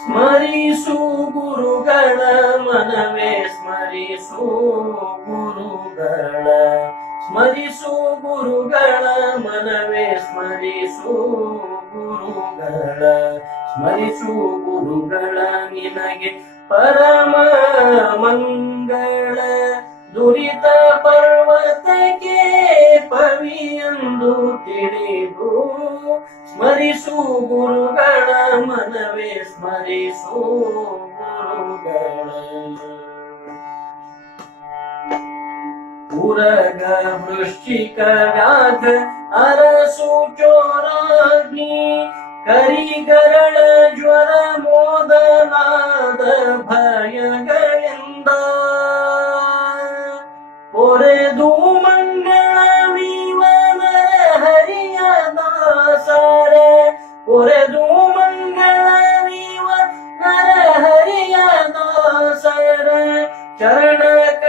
ಸ್ಮರಿಸು ಗುರುಗಳ ಮನವೇ, ಸ್ಮರಿಸು ಗುರುಗಳ ಸ್ಮರಿಸು ಗುರುಗಳ ಮನವೇ, ಸ್ಮರಿಸು ಗುರುಗಳ ಸ್ಮರಿಸು ಗುರುಗಳ ನಿನಗೆ ಪರಮ ಮಂಗಳ, ದುರಿತ ಪರ್ವತಕ್ಕೆ ಪವಿಯಂದು ತಿಳಿದು ಸ್ಮರಿಸು ಗುರುಗಳ ಮನವೇ, ಸ್ಮರಿಸು ಗುರುಗಳ ಉರಗ ವೃಷ್ಟಿಕ ವ್ಯಾಘ ಅರಸು ಚೋರಾಗ್ನಿ, ಕರಿಗರಳ ಜ್ವರ ಮೋದನಾದ ಭಯಗಳಿಂದ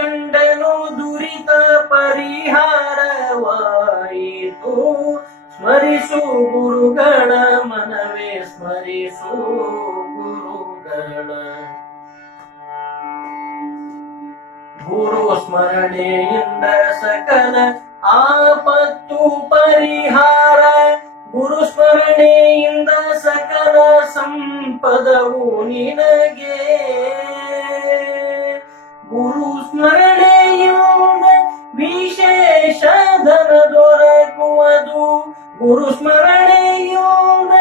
ಕಂಡನು ದುರಿತ ಪರಿಹಾರವಾಯಿತು. ಸ್ಮರಿಸು ಗುರುಗಳ ಮನವೇ, ಸ್ಮರಿಸು ಗುರುಗಳ. ಗುರು ಸ್ಮರಣೆಯಿಂದ ಸಕಲ ಆಪತ್ತು ಪರಿಹಾರ. ಗುರು ಸ್ಮರಣೆಯಿಂದ ಸಕಲ ಸಂಪದವು ನಿನಗೆ. ಗುರು ಸ್ಮರಣೆಯಿಂದ ವಿಶೇಷ ಧನ ದೊರಕುವುದು. ಗುರು ಸ್ಮರಣೆಯಿಂದ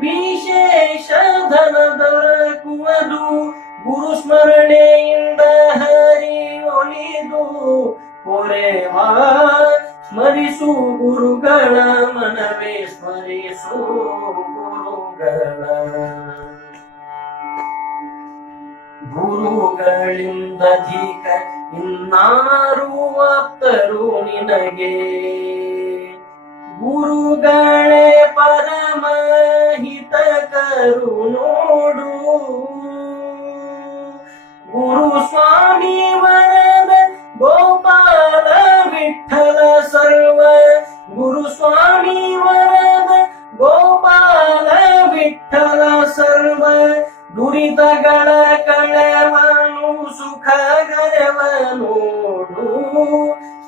ವಿಶೇಷ ಧನ ದೊರಕುವುದು. ಗುರು ಸ್ಮರಣೆಯಿಂದ ಹರಿ ಒಲಿದು ಪೊರೆವಾ ಸ್ಮರಿಸು ಗುರುಗಳ ಮನವೇ, ಸ್ಮರಿಸು ಗುರುಗಳ ಗುರುಗಳಿಂದ ಜೀಕ ಇನ್ನಾರು ಆಪ್ತರು ನಿನಗೆ. ಗುರುಗಳೇ ಪರಮ ಹಿತಕರು ನೋಡು. ಗುರು ಸ್ವಾಮಿ ವರದ ಗೋಪಾಲ ವಿಠಲ ಸರ್ವ. ಗುರು ಸ್ವಾಮಿ ಸರ್ವ ದುರಿತಗಳ ಕಳವನು ಸುಖಗರವನೋಡು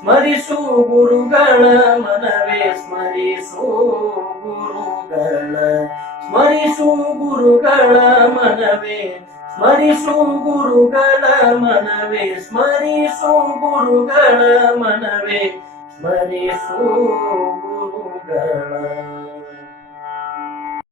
ಸ್ಮರಿಸು ಗುರುಗಳ ಮನವೇ, ಸ್ಮರಿಸು ಗುರುಗಳ ಸ್ಮರಿಸು ಗುರುಗಳ ಮನವೇ. ಸ್ಮರಿಸು ಗುರುಗಳ ಮನವೇ, ಸ್ಮರಿಸು ಗುರುಗಳ ಮನವೇ. ಸ್ಮರಿಸು